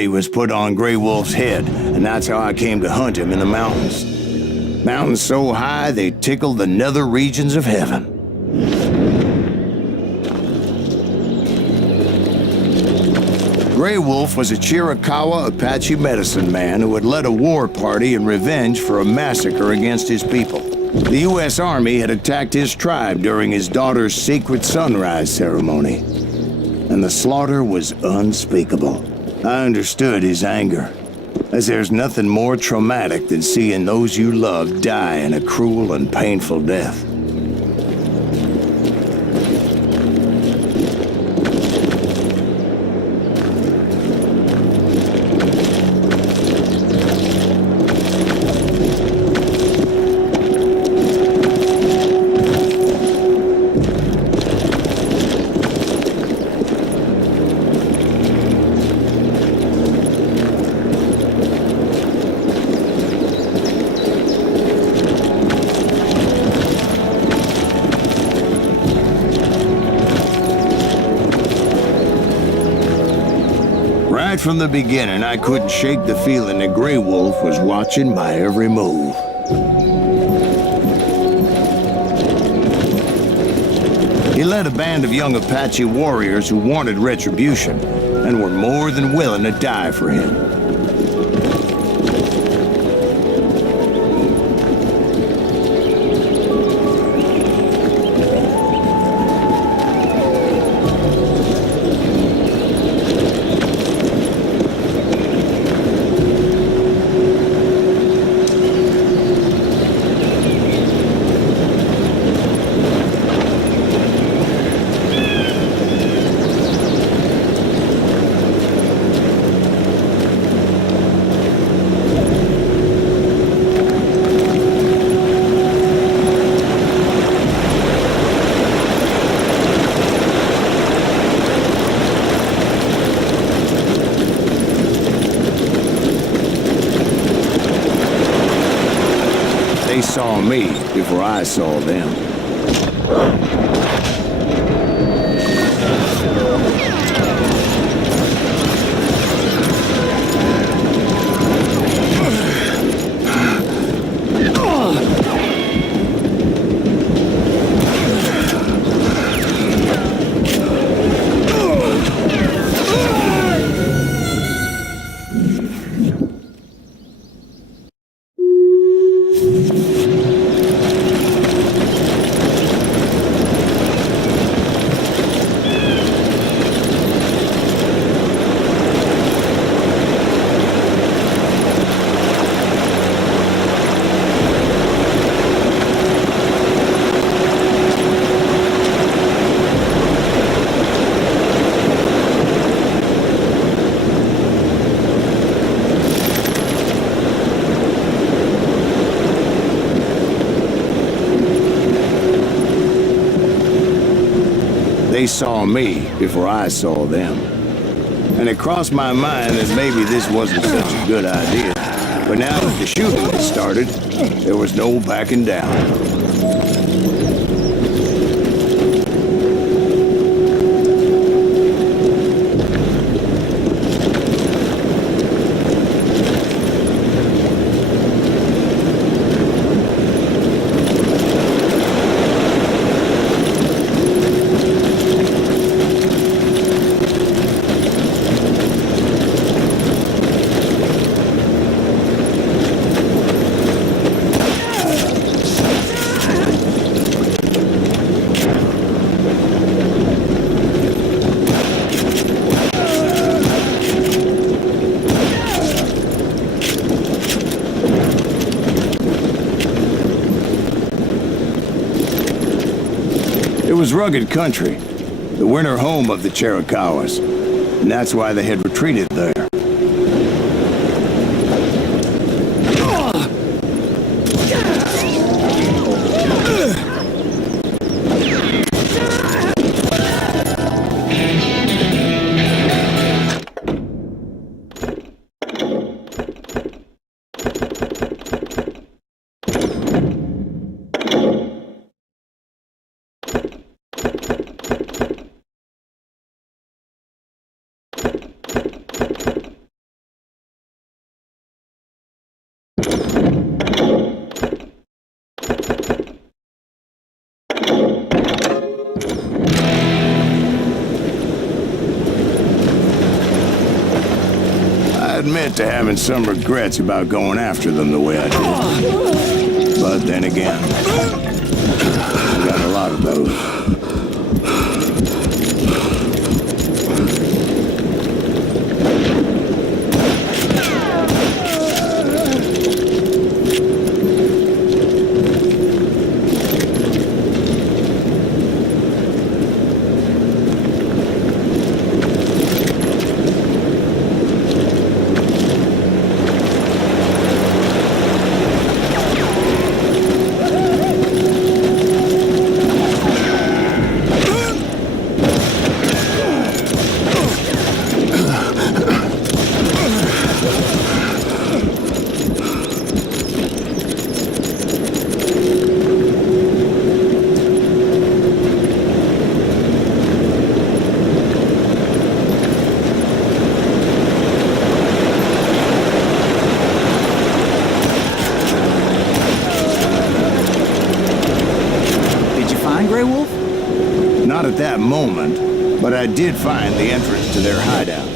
bounty was put on Grey Wolf's head, and that's how I came to hunt him in the mountains. Mountains so high they tickled the nether regions of heaven. Grey Wolf was a Chiricahua Apache medicine man who had led a war party in revenge for a massacre against his people. The U.S. Army had attacked his tribe during his daughter's sacred sunrise ceremony, and the slaughter was unspeakable. I understood his anger, as there's nothing more traumatic than seeing those you love die in a cruel and painful death. Right from the beginning, I couldn't shake the feeling that Grey Wolf was watching my every move. He led a band of young Apache warriors who wanted retribution and were more than willing to die for him. They saw me before I saw them. They saw me before I saw them. And it crossed my mind that maybe this wasn't such a good idea. But now that the shooting had started, there was no backing down. It was rugged country, the winter home of the Chiricahuas, and that's why they had retreated there. I admit to having some regrets about going after them the way I did. But then again, I got a lot of those. Not at that moment, but I did find the entrance to their hideout.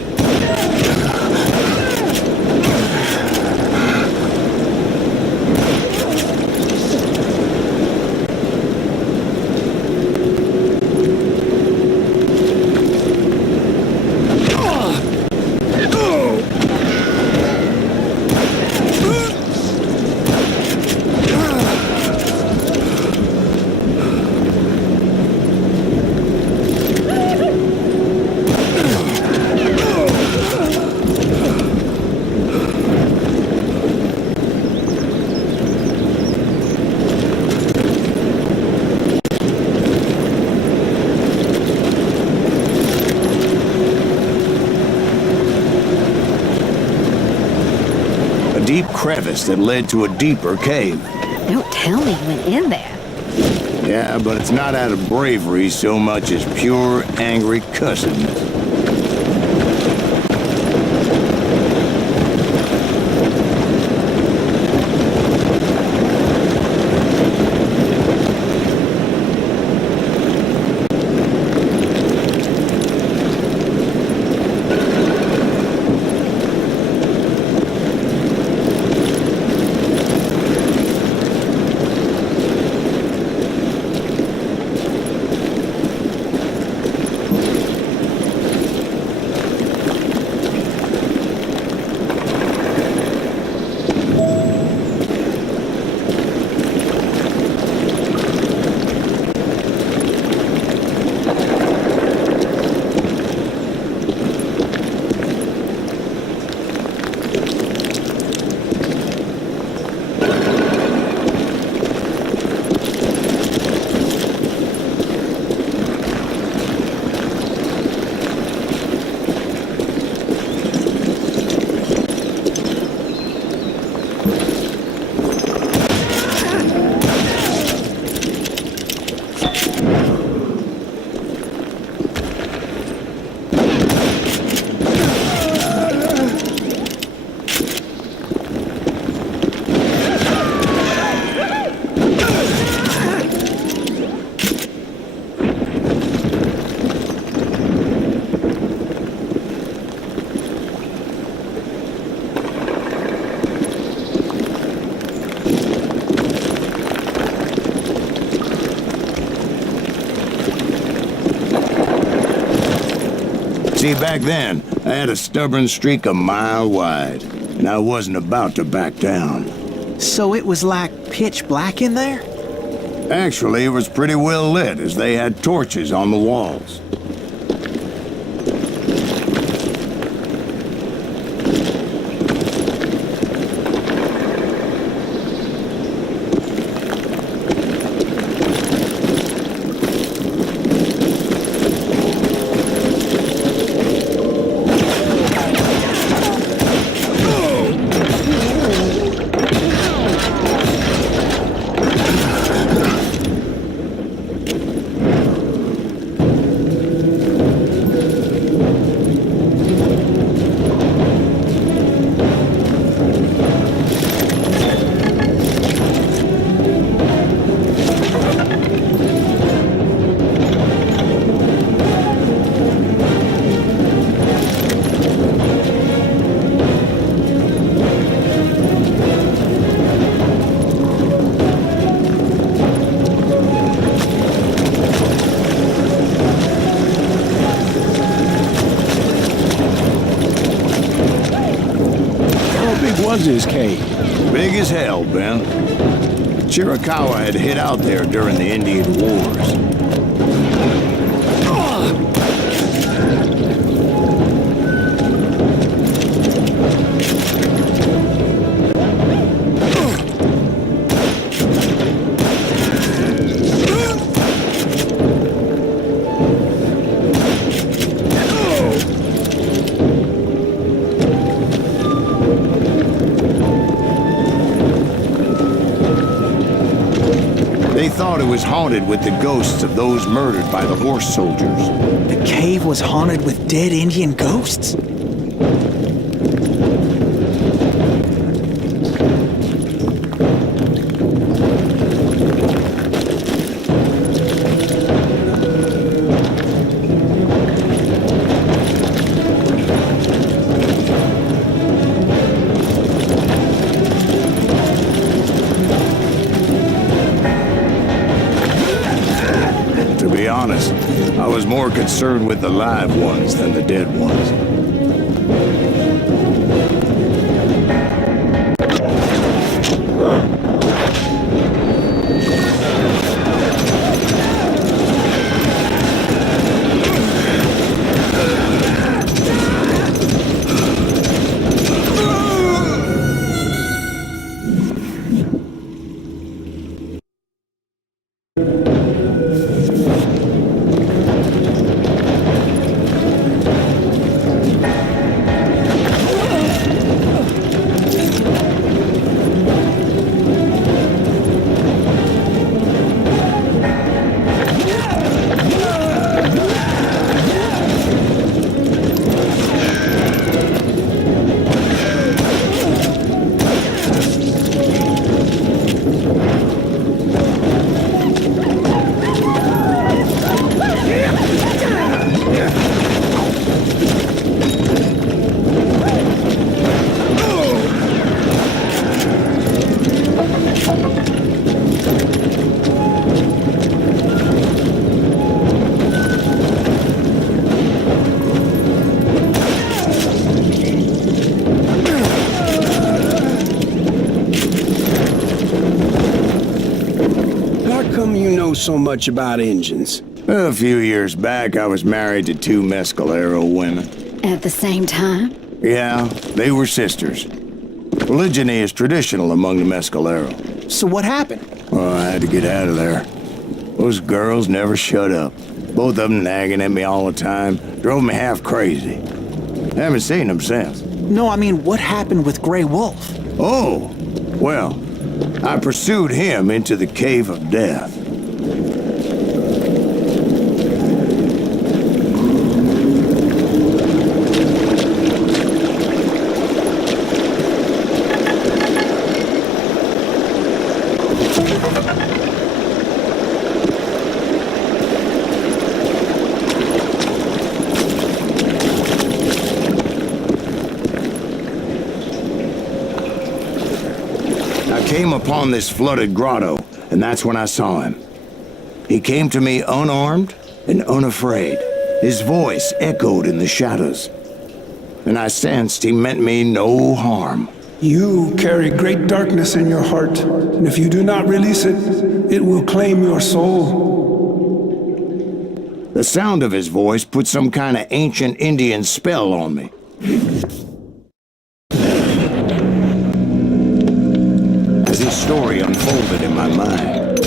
Deep crevice that led to a deeper cave. Don't tell me you went in there. Yeah, but it's not out of bravery so much as pure, angry cussedness. See, back then, I had a stubborn streak a mile wide, and I wasn't about to back down. So it was like pitch black in there? Actually, it was pretty well lit, as they had torches on the walls. was his cave? Big as hell, Ben. Chiricahua had hid out there during the Indian Wars. They thought it was haunted with the ghosts of those murdered by the horse soldiers. The cave was haunted with dead Indian ghosts? To be honest, I was more concerned with the live ones than the dead ones. So much about engines. A few years back, I was married to two Mescalero women. At the same time? Yeah, they were sisters. Polygyny is traditional among the Mescalero. So what happened? Well, I had to get out of there. Those girls never shut up. Both of them nagging at me all the time. Drove me half crazy. Haven't seen them since. No, I mean, what happened with Grey Wolf? Oh, well, I pursued him into the Cave of Death. Came upon this flooded grotto, and that's when I saw him. He came to me unarmed and unafraid. His voice echoed in the shadows, and I sensed he meant me no harm. You carry great darkness in your heart, and if you do not release it, it will claim your soul. The sound of his voice put some kind of ancient Indian spell on me. Story unfolded in my mind.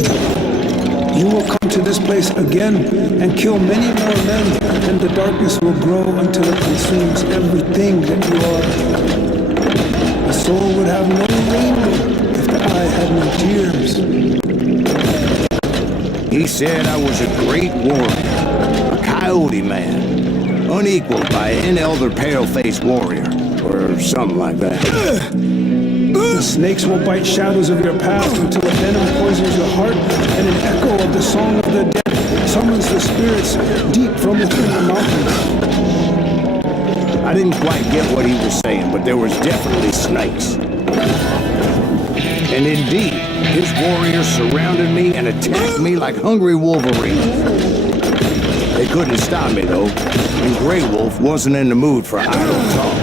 You will come to this place again and kill many more men, and the darkness will grow until it consumes everything that you are. The soul would have no rainbow if the eye had no tears. He said I was a great warrior, a coyote man, unequaled by any other pale-faced warrior, or something like that. The snakes will bite shadows of your past until a venom poisons your heart, and an echo of the song of the dead summons the spirits deep from within the mountains. I didn't quite get what he was saying, but there was definitely snakes. And indeed, his warriors surrounded me and attacked me like hungry wolverines. They couldn't stop me, though, and Grey Wolf wasn't in the mood for idle talk.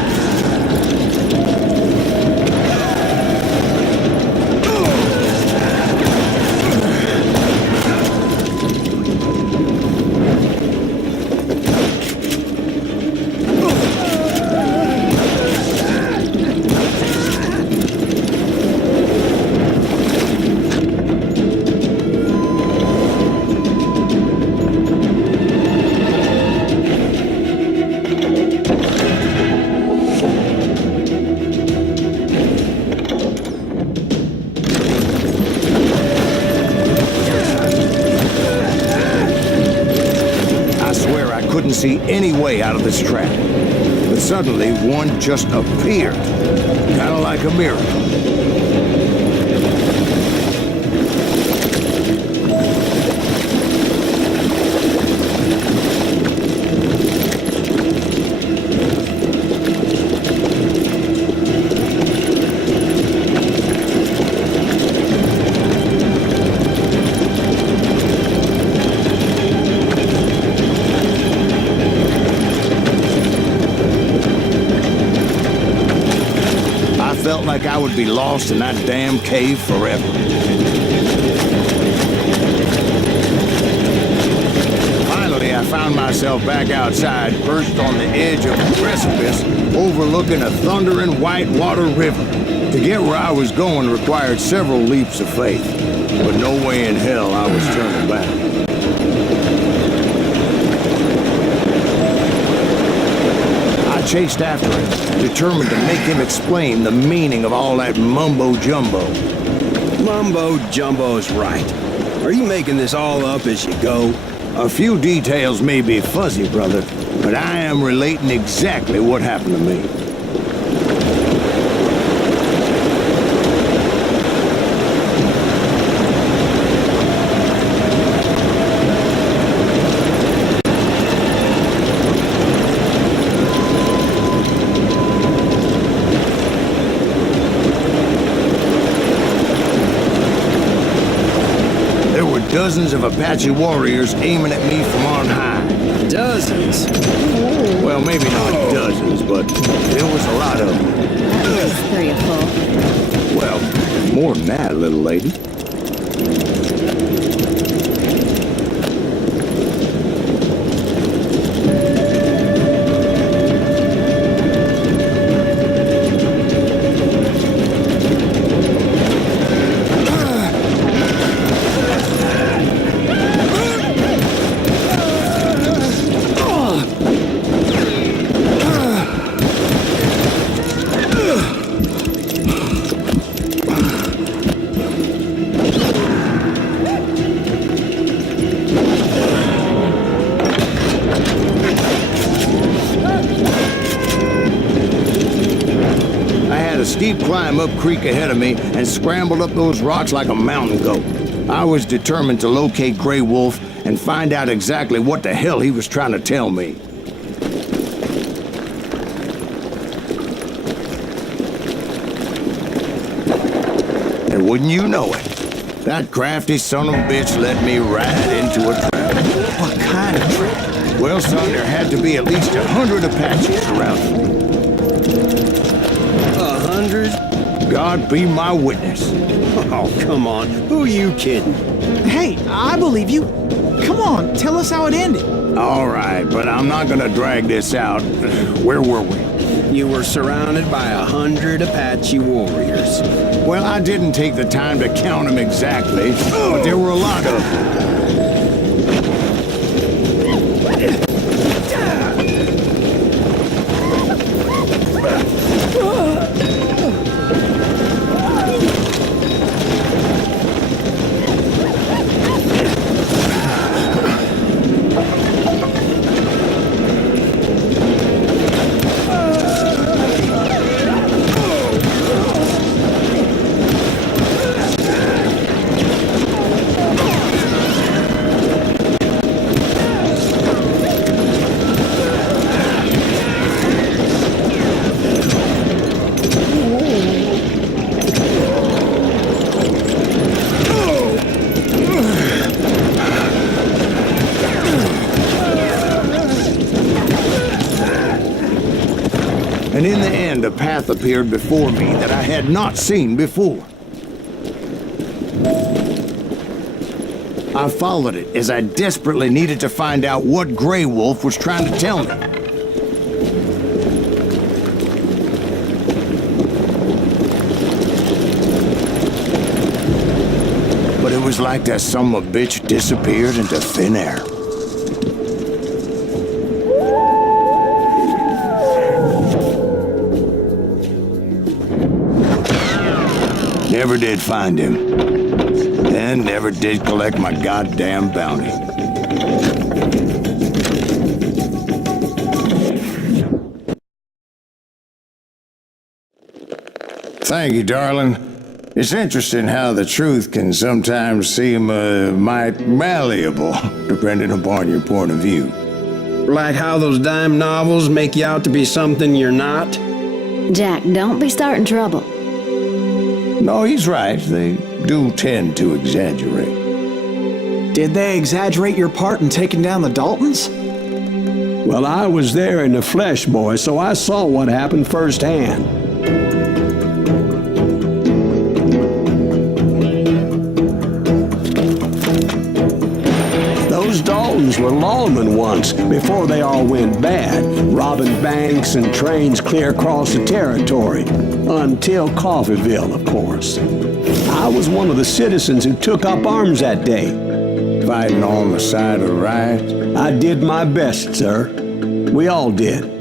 couldn't see any way out of this trap. But suddenly, one just appeared, kind of like a miracle. Felt like I would be lost in that damn cave forever. Finally, I found myself back outside, perched on the edge of a precipice, overlooking a thundering whitewater river. To get where I was going required several leaps of faith, but no way in hell I was turning back. I chased after him, determined to make him explain the meaning of all that mumbo-jumbo. Mumbo-jumbo's right. Are you making this all up as you go? A few details may be fuzzy, brother, but I am relating exactly what happened to me. Dozens of Apache warriors aiming at me from on high. Dozens? Well, maybe not dozens, but there was a lot of them. At least 3 or 4. Well, more than that, little lady. Steep climb up creek ahead of me and scrambled up those rocks like a mountain goat. I was determined to locate Grey Wolf and find out exactly what the hell he was trying to tell me. And wouldn't you know it, that crafty son of a bitch led me right into a trap. What kind of trap? Well, son, there had to be at least 100 Apaches around me. 100? God be my witness. Oh, come on. Who are you kidding? Hey, I believe you. Come on, tell us how it ended. All right, but I'm not gonna drag this out. Where were we? You were surrounded by 100 Apache warriors. Well, I didn't take the time to count them exactly, but there were a lot of them. And in the end, a path appeared before me that I had not seen before. I followed it as I desperately needed to find out what Grey Wolf was trying to tell me. But it was like that son of a bitch disappeared into thin air. Never did find him. And never did collect my goddamn bounty. Thank you, darling. It's interesting how the truth can sometimes seem might malleable, depending upon your point of view. Like how those dime novels make you out to be something you're not? Jack, don't be starting trouble. No, he's right. They do tend to exaggerate. Did they exaggerate your part in taking down the Daltons? Well, I was there in the flesh, boy, so I saw what happened firsthand. Those Daltons were lawmen once, before they all went bad, robbing banks and trains clear across the territory. Until Coffeeville, of course. I was one of the citizens who took up arms that day. Fighting on the side of right? I did my best, sir. We all did.